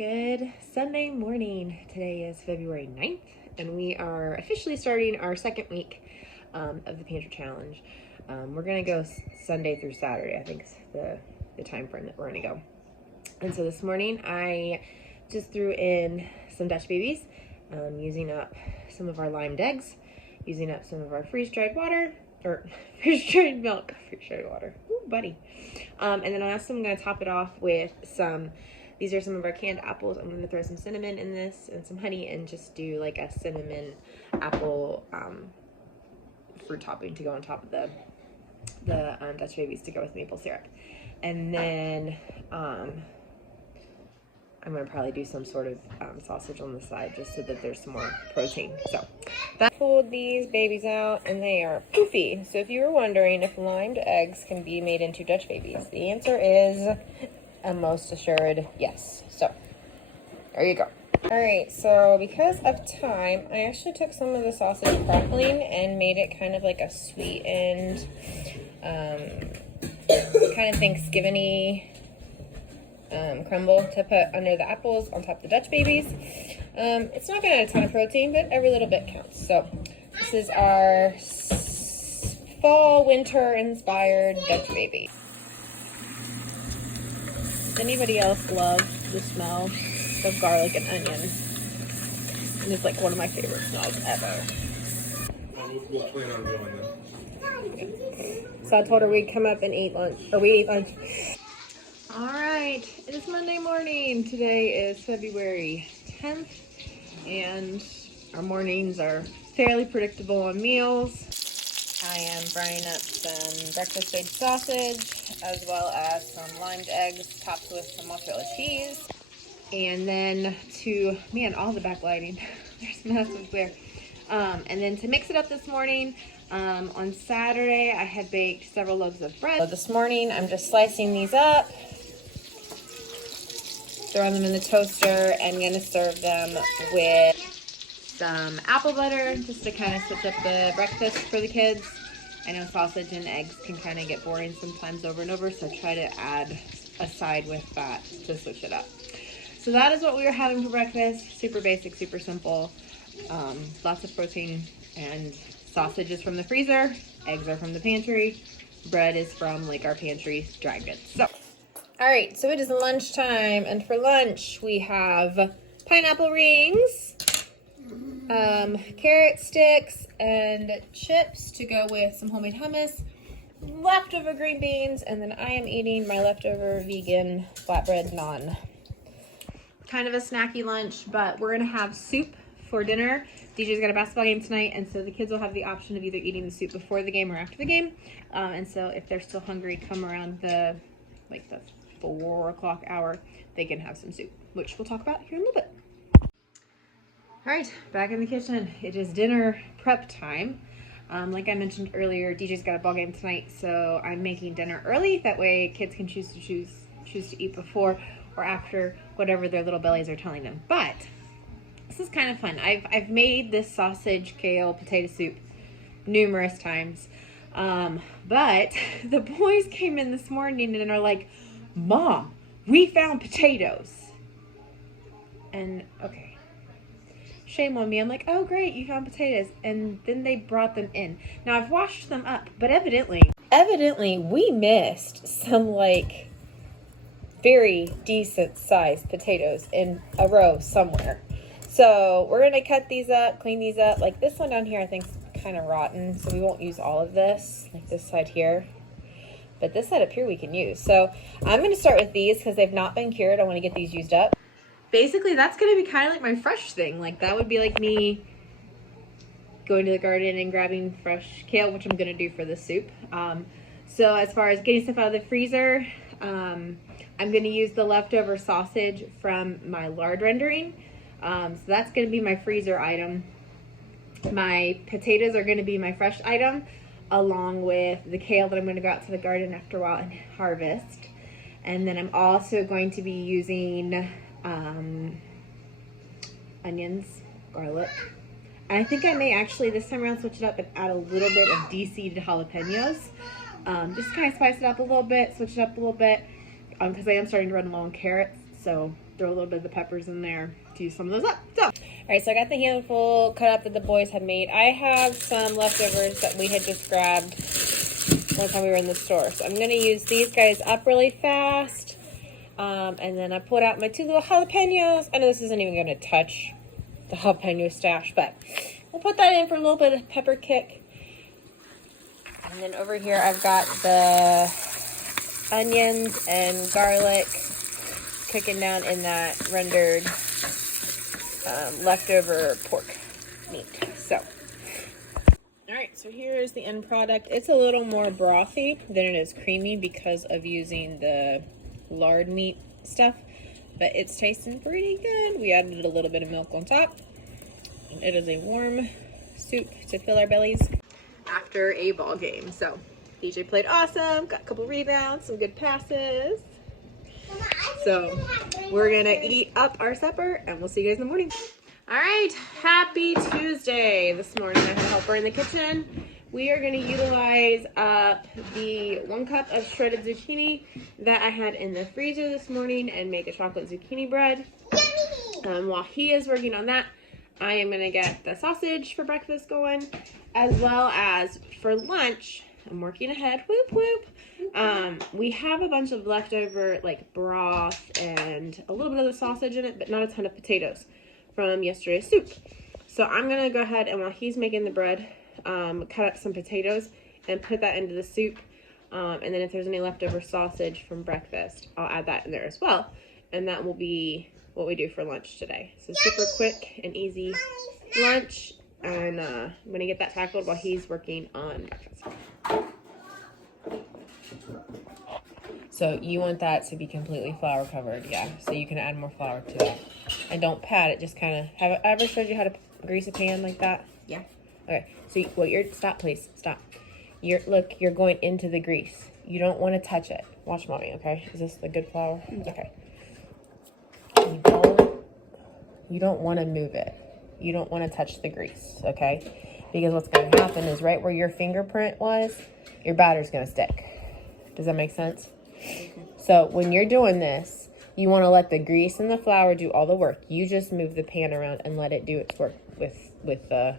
Good Sunday morning. Today is February 9th, and we are officially starting our second week of the Pantry Challenge. We're going to go Sunday through Saturday, I think is the time frame that we're going to go. And so this morning I just threw in some Dutch babies, using up some of our limed eggs, using up some of our freeze-dried water, or freeze-dried milk, freeze-dried water, ooh, buddy. And then also I'm going to top it off with these are some of our canned apples. I'm going to throw some cinnamon in this and some honey and just do like a cinnamon apple fruit topping to go on top of the Dutch babies to go with maple syrup. And then I'm going to probably do some sort of sausage on the side just so that there's some more protein. So that pulled these babies out and they are poofy. So if you were wondering if limed eggs can be made into Dutch babies, the answer is a most assured yes. So there you go. All right, so because of time, I actually took some of the sausage crackling and made it kind of like a sweetened, kind of Thanksgiving-y crumble to put under the apples on top of the Dutch babies. It's not gonna add a ton of protein, but every little bit counts. So this is our fall winter inspired Dutch baby. Does anybody else love the smell of garlic and onion? And it's like one of my favorite smells ever. We'll plan on doing that. So I told her we'd come up and eat lunch, or we eat lunch. All right, it is Monday morning. Today is February 10th, and our mornings are fairly predictable on meals. I am frying up some breakfast stage sausage, as well as some limed eggs topped with some mozzarella cheese. And then all the backlighting, there's massive glare. And then to mix it up this morning, on Saturday, I had baked several loaves of bread. So this morning, I'm just slicing these up, throwing them in the toaster, and I'm gonna serve them with some apple butter just to kind of switch up the breakfast for the kids. I know sausage and eggs can kind of get boring sometimes over and over, so try to add a side with that to switch it up. So that is what we were having for breakfast. Super basic, super simple. Lots of protein, and sausage is from the freezer, eggs are from the pantry, bread is from like our pantry dry goods. So, all right, so it is lunchtime, and for lunch we have pineapple rings, carrot sticks, and chips to go with some homemade hummus, leftover green beans, and then I am eating my leftover vegan flatbread naan. Kind of a snacky lunch, but we're gonna have soup for dinner. DJ's got a basketball game tonight, and so the kids will have the option of either eating the soup before the game or after the game. And so if they're still hungry, come around the 4 o'clock hour, they can have some soup, which we'll talk about here in a little bit. All right, back in the kitchen. It is dinner prep time. Like I mentioned earlier, DJ's got a ball game tonight, so I'm making dinner early. That way kids can choose to eat before or after whatever their little bellies are telling them. But this is kind of fun. I've made this sausage, kale, potato soup numerous times. But the boys came in this morning and are like, "Mom, we found potatoes." And okay, shame on me. I'm like, "Oh great, you found potatoes." And then they brought them in. Now I've washed them up, but evidently we missed some like very decent sized potatoes in a row somewhere. So we're gonna cut these up, clean these up. Like this one down here I think is kind of rotten, so we won't use all of this, like this side here. But this side up here we can use. So I'm gonna start with these because they've not been cured. I wanna get these used up. Basically that's gonna be kind of like my fresh thing. Like that would be like me going to the garden and grabbing fresh kale, which I'm gonna do for the soup. So as far as getting stuff out of the freezer, I'm going to use the leftover sausage from my lard rendering. So that's going to be my freezer item. My potatoes are going to be my fresh item, along with the kale that I'm going to go out to the garden after a while and harvest. And then I'm also going to be using onions, garlic. And I think I may actually this time around switch it up and add a little bit of de-seeded jalapenos. Just kind of spice it up a little bit, switch it up a little bit. Because I am starting to run low on carrots, So throw a little bit of the peppers in there to use some of those up. So, all right, so I got the handful cut up that the boys had made. I have some leftovers that we had just grabbed one time we were in the store. So I'm gonna use these guys up really fast. And then I pulled out my 2 little jalapenos. I know this isn't even gonna touch the jalapeno stash, but we'll put that in for a little bit of pepper kick. And then over here I've got the onions and garlic cooking down in that rendered leftover pork meat. So, all right, so here is the end product. It's a little more brothy than it is creamy because of using the lard meat stuff, but it's tasting pretty good. We added a little bit of milk on top. And it is a warm soup to fill our bellies after a ball game. So DJ played awesome, got a couple rebounds, some good passes. So we're gonna eat up our supper and we'll see you guys in the morning. All right, happy Tuesday. This morning I had a helper in the kitchen. We are gonna utilize up the 1 cup of shredded zucchini that I had in the freezer this morning and make a chocolate zucchini bread. While he is working on that, I am gonna get the sausage for breakfast going, as well as for lunch. I'm working ahead, whoop whoop. We have a bunch of leftover like broth and a little bit of the sausage in it, but not a ton of potatoes from yesterday's soup. So I'm gonna go ahead and while he's making the bread, cut up some potatoes and put that into the soup. And then if there's any leftover sausage from breakfast, I'll add that in there as well. And that will be what we do for lunch today. So super quick and easy lunch. And I'm gonna get that tackled while he's working on breakfast. So you want that to be completely flour covered, yeah. So you can add more flour to that. And don't pat it, just kind of, have I ever showed you how to grease a pan like that? Yeah. Okay, so stop please, stop. Look, you're going into the grease. You don't want to touch it. Watch mommy, okay? Is this the good flour? Okay. You don't want to move it. You don't want to touch the grease, okay? Because what's going to happen is right where your fingerprint was, your batter's going to stick. Does that make sense? Okay. So when you're doing this, you want to let the grease and the flour do all the work. You just move the pan around and let it do its work with the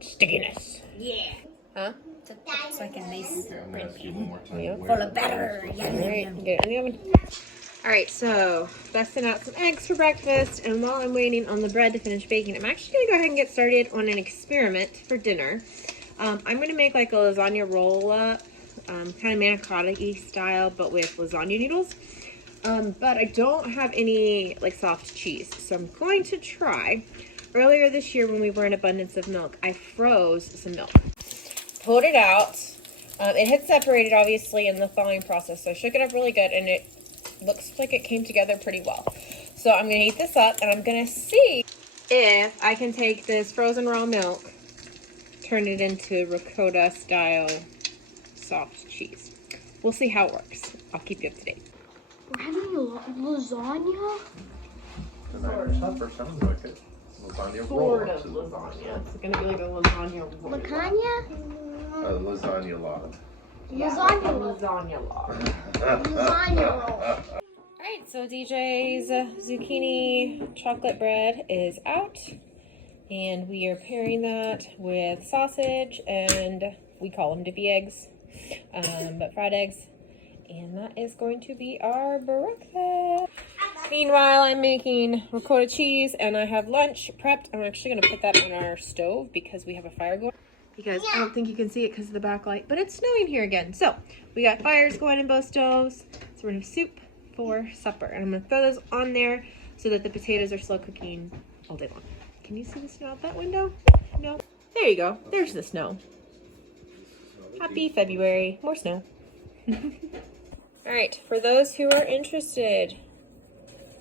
stickiness. Yeah. Huh? It's like a nice bread pan. One more time. Yep. Full of batter. All right, get it in the oven. All right, so busting out some eggs for breakfast, and while I'm waiting on the bread to finish baking, I'm actually gonna go ahead and get started on an experiment for dinner. I'm gonna make like a lasagna roll up, kind of manicotti style, but with lasagna noodles. But I don't have any like soft cheese, so I'm going to try. Earlier this year when we were in abundance of milk, I froze some milk. Pulled it out. It had separated obviously in the thawing process, so I shook it up really good, and it looks like it came together pretty well. So I'm gonna heat this up and I'm gonna see if I can take this frozen raw milk, turn it into ricotta style soft cheese. We'll see how it works. I'll keep you up to date. We're having lasagna? Supper sounds like it. Lasagna Sort roll. of lasagna. It's gonna be like a lasagna roll. Lasagna? A lasagna log. Yeah, Lasagna roll. lasagna log. Lasagna roll. Alright, so DJ's zucchini chocolate bread is out. And we are pairing that with sausage and we call them dippy eggs, but fried eggs. And that is going to be our breakfast. Meanwhile, I'm making ricotta cheese and I have lunch prepped. I'm actually going to put that on our stove because we have a fire going. Because I don't think you can see it because of the backlight, but it's snowing here again. So we got fires going in both stoves. So we're going to have soup for supper. And I'm going to throw those on there so that the potatoes are slow cooking all day long. Can you see the snow out that window? No. There you go. There's the snow. Happy February. More snow. All right, for those who are interested,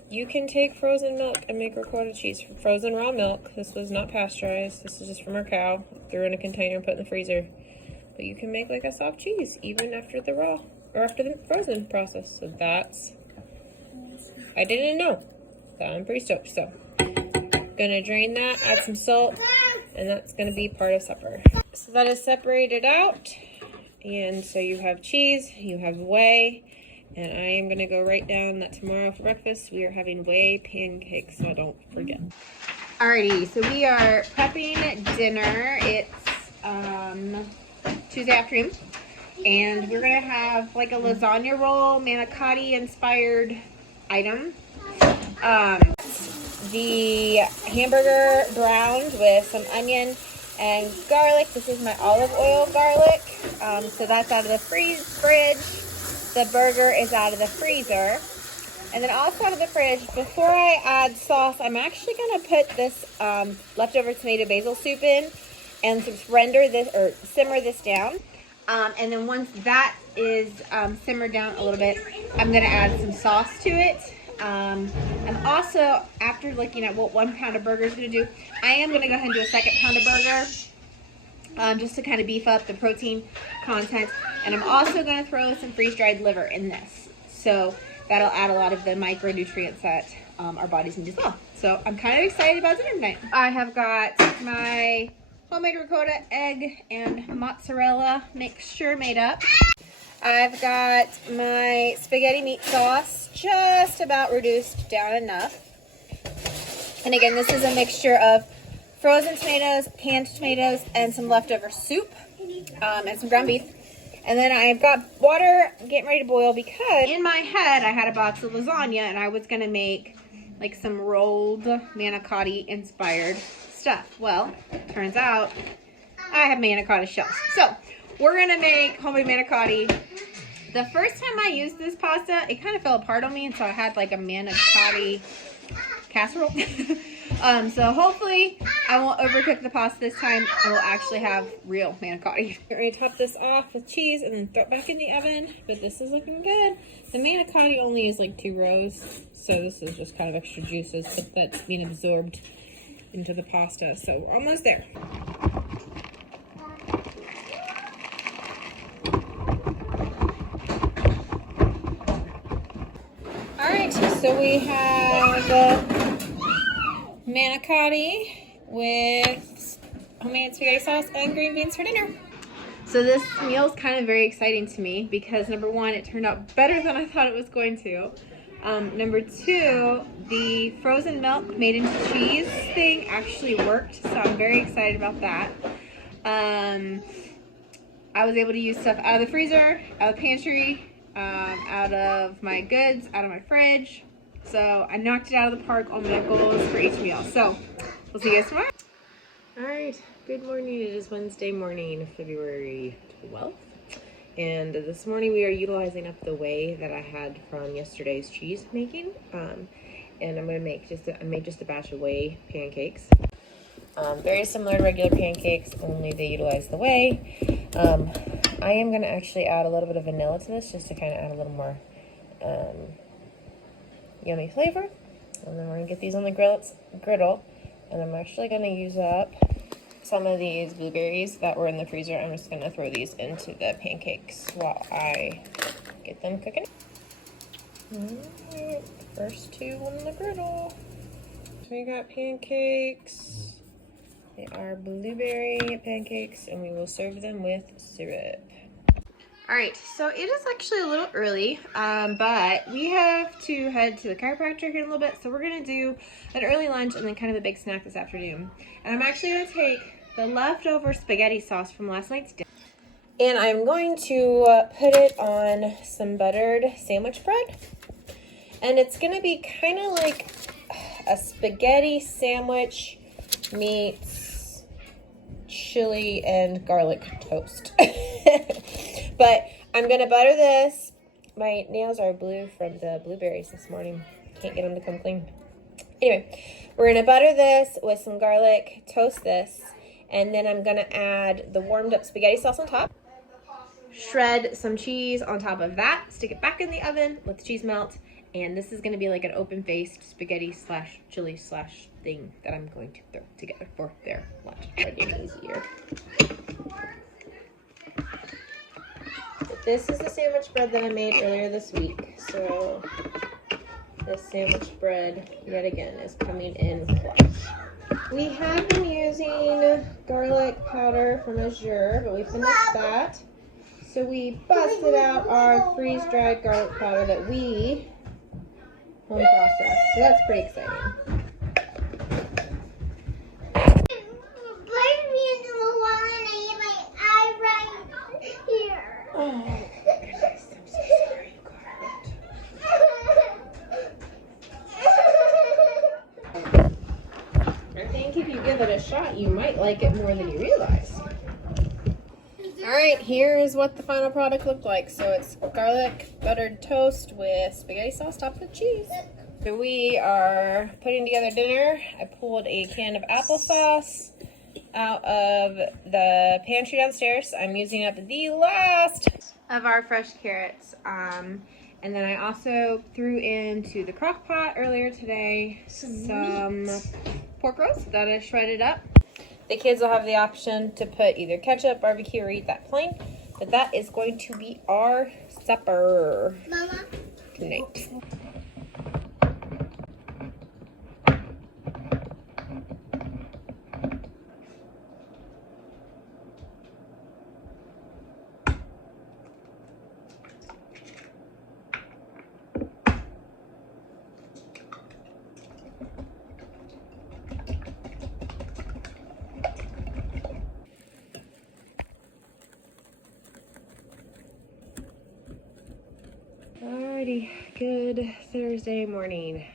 you can take frozen milk and make ricotta cheese from frozen raw milk. This was not pasteurized. This is just from our cow. Threw in a container and put in the freezer. But you can make like a soft cheese even after the raw or after the frozen process. So that's, I didn't know. So I'm pretty stoked. So gonna drain that, add some salt, and that's gonna be part of supper. So that is separated out. And so you have cheese, you have whey, And I am gonna go write down that tomorrow for breakfast we are having whey pancakes, so I don't forget. Alrighty, so we are prepping dinner. It's Tuesday afternoon, and we're gonna have like a lasagna roll, manicotti inspired item. The hamburger browned with some onion and garlic. This is my olive oil garlic. So that's out of the fridge. The burger is out of the freezer. And then also out of the fridge, before I add sauce, I'm actually going to put this leftover tomato basil soup in and simmer this down. And then once that is simmered down a little bit, I'm going to add some sauce to it. I'm also, after looking at what 1 pound of burger is going to do, I am going to go ahead and do a 2nd pound of burger just to kind of beef up the protein content. And I'm also going to throw some freeze-dried liver in this. So that'll add a lot of the micronutrients that our bodies need as well. So I'm kind of excited about dinner tonight. I have got my homemade ricotta, egg, and mozzarella mixture made up. I've got my spaghetti meat sauce just about reduced down enough. And again, this is a mixture of frozen tomatoes, canned tomatoes, and some leftover soup, and some ground beef. And then I've got water getting ready to boil because in my head I had a box of lasagna and I was gonna make like some rolled manicotti inspired stuff. Well, turns out I have manicotti shells. So we're gonna make homemade manicotti. The first time I used this pasta, it kind of fell apart on me, and so I had like a manicotti casserole. So hopefully I won't overcook the pasta this time and we'll actually have real manicotti. We're going to top this off with cheese and then throw it back in the oven, but this is looking good. The manicotti only is like 2 rows, so this is just kind of extra juices, but that's being absorbed into the pasta, so we're almost there. Alright, so we have manicotti with homemade spaghetti sauce and green beans for dinner. So this meal is kind of very exciting to me because number 1, it turned out better than I thought it was going to. Number 2, the frozen milk made into cheese thing actually worked, so I'm very excited about that. I was able to use stuff out of the freezer, out of the pantry, out of my goods, out of my fridge. So I knocked it out of the park on my goals for each meal. So we'll see you guys tomorrow. All right, good morning. It is Wednesday morning, February 12th. And this morning we are utilizing up the whey that I had from yesterday's cheese making. And I'm gonna make I made just a batch of whey pancakes. Very similar to regular pancakes, only they utilize the whey. I am gonna actually add a little bit of vanilla to this just to kind of add a little more yummy flavor. And then we're gonna get these on the griddle, and I'm actually gonna use up some of these blueberries that were in the freezer. I'm just gonna throw these into the pancakes while I get them cooking. Alright, first 2 on the griddle. We got pancakes. They are blueberry pancakes, and we will serve them with syrup. Alright, so it is actually a little early, but we have to head to the chiropractor here in a little bit, so we're going to do an early lunch and then kind of a big snack this afternoon. And I'm actually going to take the leftover spaghetti sauce from last night's dinner, and I'm going to put it on some buttered sandwich bread. And it's going to be kind of like a spaghetti sandwich meets chili and garlic toast. But I'm going to butter this. My nails are blue from the blueberries this morning. Can't get them to come clean. Anyway, we're going to butter this with some garlic, toast this, and then I'm going to add the warmed up spaghetti sauce on top. Shred some cheese on top of that. Stick it back in the oven, let the cheese melt. And this is going to be like an open-faced spaghetti slash chili slash thing that I'm going to throw together for their lunch. It's easier. This is the sandwich bread that I made earlier this week. So this sandwich bread, yet again, is coming in clumps. We have been using garlic powder from Azure, but we finished that. So we busted out our freeze-dried garlic powder that we home processed. So that's pretty exciting. Bring me into the wall and I hit my eye right here. Oh, goodness. I'm so sorry you got hurt. I think if you give it a shot, you might like it more than you realize. Alright, here is what the final product looked like. So it's garlic buttered toast with spaghetti sauce topped with cheese. So we are putting together dinner. I pulled a can of applesauce out of the pantry downstairs. I'm using up the last of our fresh carrots. And then I also threw into the crock pot earlier today some pork roast that I shredded up. The kids will have the option to put either ketchup, barbecue, or eat that plain. But that is going to be our supper tonight. Alrighty, good Thursday morning.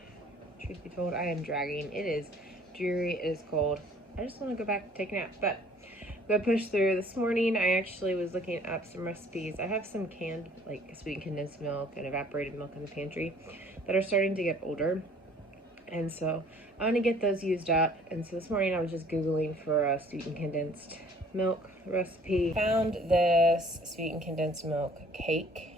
Truth be told, I am dragging. It is dreary, it is cold. I just want to go back and take a nap, but I'm gonna push through. This morning, I actually was looking up some recipes. I have some canned, like sweetened condensed milk and evaporated milk in the pantry that are starting to get older. And so I want to get those used up. And so this morning I was just Googling for a sweetened condensed milk recipe. Found this sweetened condensed milk cake.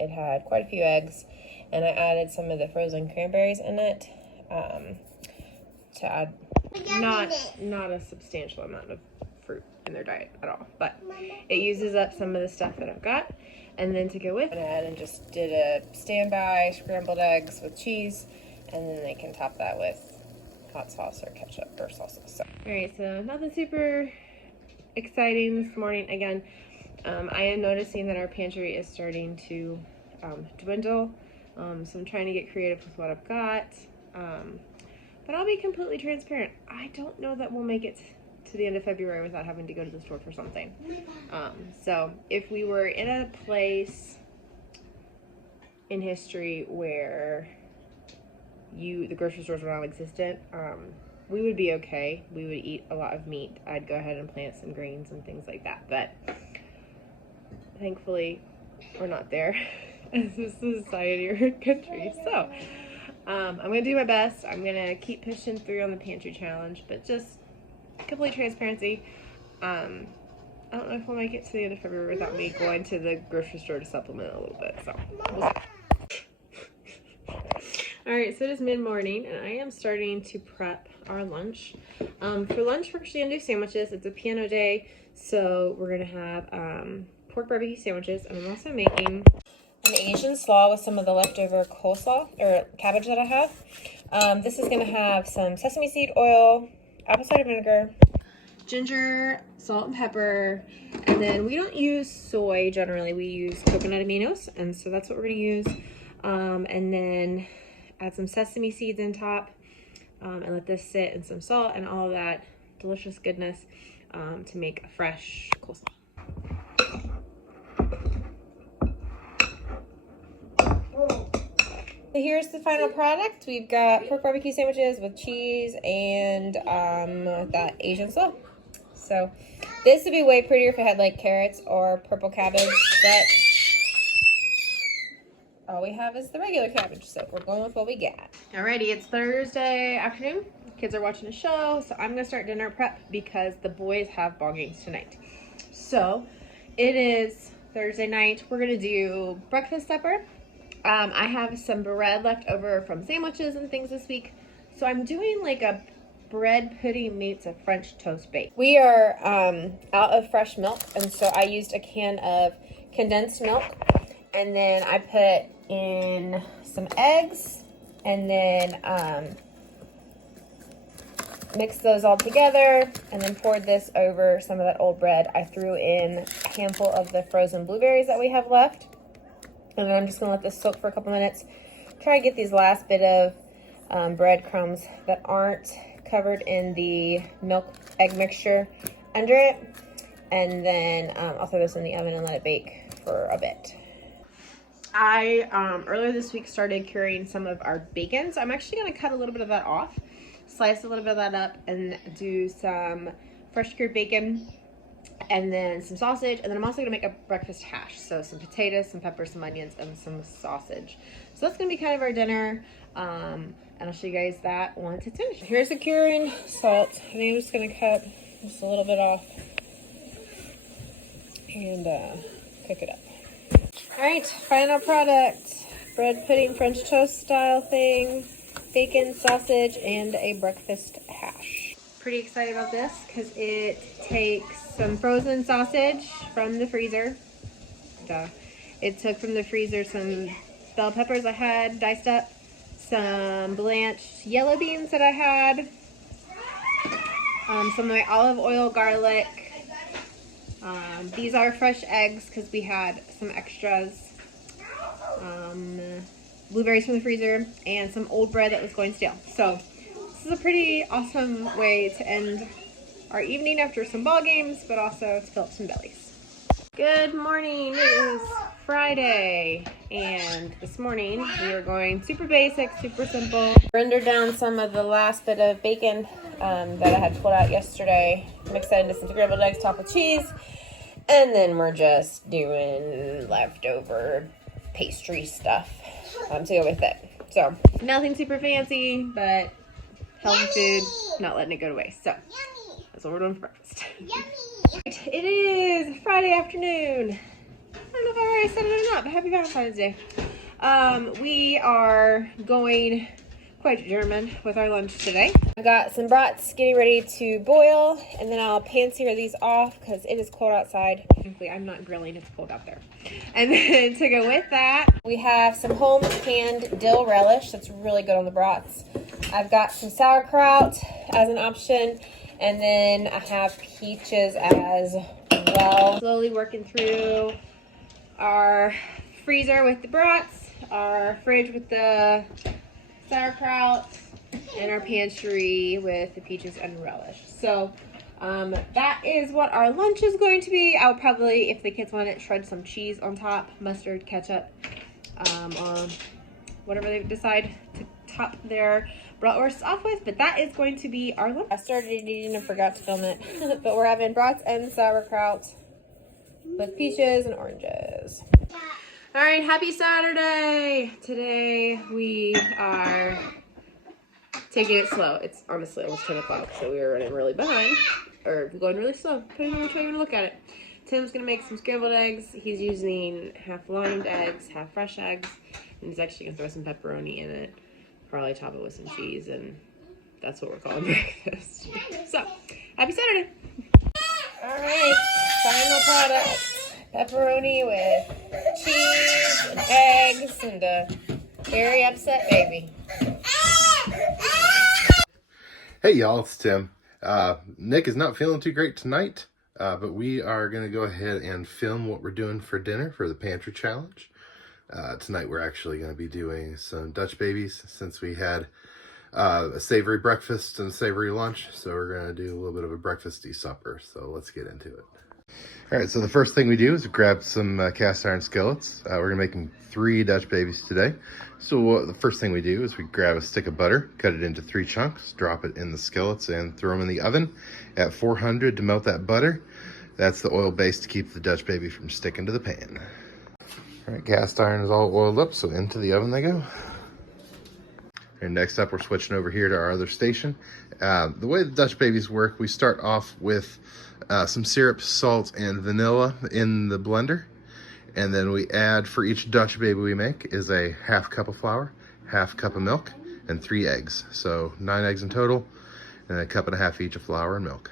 It had quite a few eggs, and I added some of the frozen cranberries in it to add not a substantial amount of fruit in their diet at all, but it uses up some of the stuff that I've got. And then to go with it, and just did a standby scrambled eggs with cheese, and then they can top that with hot sauce or ketchup or salsa. So, all right, so nothing super exciting this morning. Again, I am noticing that our pantry is starting to dwindle, so I'm trying to get creative with what I've got, but I'll be completely transparent. I don't know that we'll make it to the end of February without having to go to the store for something. So if we were in a place in history where the grocery stores were non-existent, we would be okay. We would eat a lot of meat. I'd go ahead and plant some greens and things like that, but thankfully we're not there as a society or a country. So I'm gonna do my best. I'm gonna keep pushing through on the pantry challenge, but just complete transparency, I don't know if we'll make it to the end of February without me going to the grocery store to supplement a little bit. So we'll see. Alright, so it is mid-morning and I am starting to prep our lunch. For lunch we're actually gonna do sandwiches. It's a piano day, so we're gonna have pork barbecue sandwiches, and I'm also making an Asian slaw with some of the leftover coleslaw or cabbage that I have. This is gonna have some sesame seed oil, apple cider vinegar, ginger, salt and pepper, and then we don't use soy generally. We use coconut aminos, and so that's what we're gonna use. And then add some sesame seeds on top, and let this sit, and some salt and all of that delicious goodness to make a fresh coleslaw. So here's the final product. We've got pork barbecue sandwiches with cheese and that Asian slaw. So this would be way prettier if it had like carrots or purple cabbage, but all we have is the regular cabbage, so we're going with what we got. Alrighty, it's Thursday afternoon. Kids are watching a show, so I'm gonna start dinner prep because the boys have ball games tonight. So it is Thursday night. We're gonna do breakfast supper. I have some bread left over from sandwiches and things this week, so I'm doing like a bread pudding meets a French toast bake. We are out of fresh milk, and so I used a can of condensed milk, and then I put in some eggs, and then mixed those all together and then poured this over some of that old bread. I threw in a handful of the frozen blueberries that we have left. And then I'm just gonna let this soak for a couple minutes. Try to get these last bit of breadcrumbs that aren't covered in the milk egg mixture under it. And then I'll throw this in the oven and let it bake for a bit. I earlier this week started curing some of our bacon, so I'm actually going to cut a little bit of that off, slice a little bit of that up, and do some fresh cured bacon, and then some sausage, and then I'm also going to make a breakfast hash, so some potatoes, some peppers, some onions, and some sausage. So that's going to be kind of our dinner, and I'll show you guys that once it's finished. Here's the curing salt. I think I'm just going to cut just a little bit off and cook it up. All right, final product. Bread pudding, French toast style thing, bacon, sausage, and a breakfast hash. Pretty excited about this because it takes some frozen sausage from the freezer. It took from the freezer some bell peppers I had diced up, some blanched yellow beans that I had, some of my olive oil, garlic. These are fresh eggs because we had some extras. Blueberries from the freezer and some old bread that was going stale. So this is a pretty awesome way to end our evening after some ball games, but also to fill up some bellies. Good morning. It is Friday, and this morning we are going super basic, super simple. Rendered down some of the last bit of bacon that I had pulled out yesterday. Mix that into some scrambled eggs topped with cheese. And then we're just doing leftover pastry stuff to go with it. So nothing super fancy, but healthy food, not letting it go to waste. So that's what we're doing for breakfast. It is Friday afternoon. I don't know if I already said it or not, but happy Valentine's Day. We are going quite German with our lunch today. I've got some brats getting ready to boil, and then I'll pan-sear these off because it is cold outside. Frankly, I'm not grilling, it's cold out there. And then to go with that, we have some home canned dill relish that's really good on the brats. I've got some sauerkraut as an option, and then I have peaches as well. Slowly working through our freezer with the brats, our fridge with the sauerkraut, and our pantry with the peaches and relish. So that is what our lunch is going to be. I'll probably, if the kids want it, shred some cheese on top, mustard, ketchup, or whatever they decide to top their bratwurst off with. But that is going to be our lunch. I started eating and forgot to film it. But we're having brats and sauerkraut with peaches and oranges. All right, happy Saturday. Today we are taking it slow. It's honestly almost 10 o'clock, so we were running really behind, or going really slow, depending on which way you want to look at it. Tim's gonna make some scrambled eggs. He's using half limed eggs, half fresh eggs, and he's actually gonna throw some pepperoni in it, probably top it with some cheese, and that's what we're calling breakfast. So, happy Saturday. All right, final product. Pepperoni with cheese and eggs and a very upset baby. Hey y'all, it's Tim. Nick is not feeling too great tonight, but we are going to go ahead and film what we're doing for dinner for the Pantry Challenge. Tonight we're actually going to be doing some Dutch babies since we had a savory breakfast and a savory lunch. So we're going to do a little bit of a breakfasty supper. So let's get into it. All right, so the first thing we do is grab some cast iron skillets. We're going to make 3 Dutch babies today. So the first thing we do is we grab a stick of butter, cut it into 3 chunks, drop it in the skillets, and throw them in the oven at 400 to melt that butter. That's the oil base to keep the Dutch baby from sticking to the pan. All right, cast iron is all oiled up, so into the oven they go. And next up, we're switching over here to our other station. The way the Dutch babies work, we start off with some syrup, salt, and vanilla in the blender. And then we add, for each Dutch baby we make, is a half cup of flour, half cup of milk, and 3 eggs. So 9 eggs in total, and a cup and a half each of flour and milk.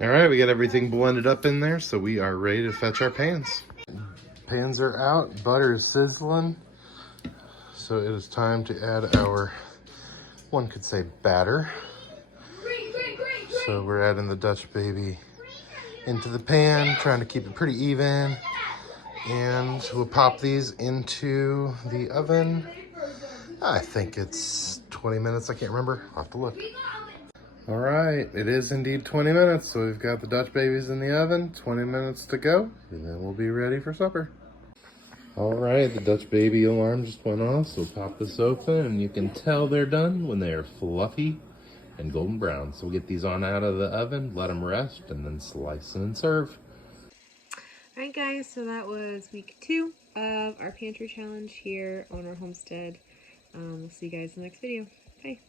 All right, we got everything blended up in there, so we are ready to fetch our pans. Pans are out, butter is sizzling. So it is time to add our one could say batter. So we're adding the Dutch baby into the pan, trying to keep it pretty even. And we'll pop these into the oven. I think it's 20 minutes, I can't remember, I'll have to look. All right, it is indeed 20 minutes, so we've got the Dutch babies in the oven, 20 minutes to go, and then we'll be ready for supper. All right, the Dutch baby alarm just went off, so pop this open, and you can tell they're done when they are fluffy and golden brown. So we'll get these on out of the oven, let them rest, and then slice and serve. All right, guys, so that was week 2 of our pantry challenge here on our homestead. We'll see you guys in the next video. Bye.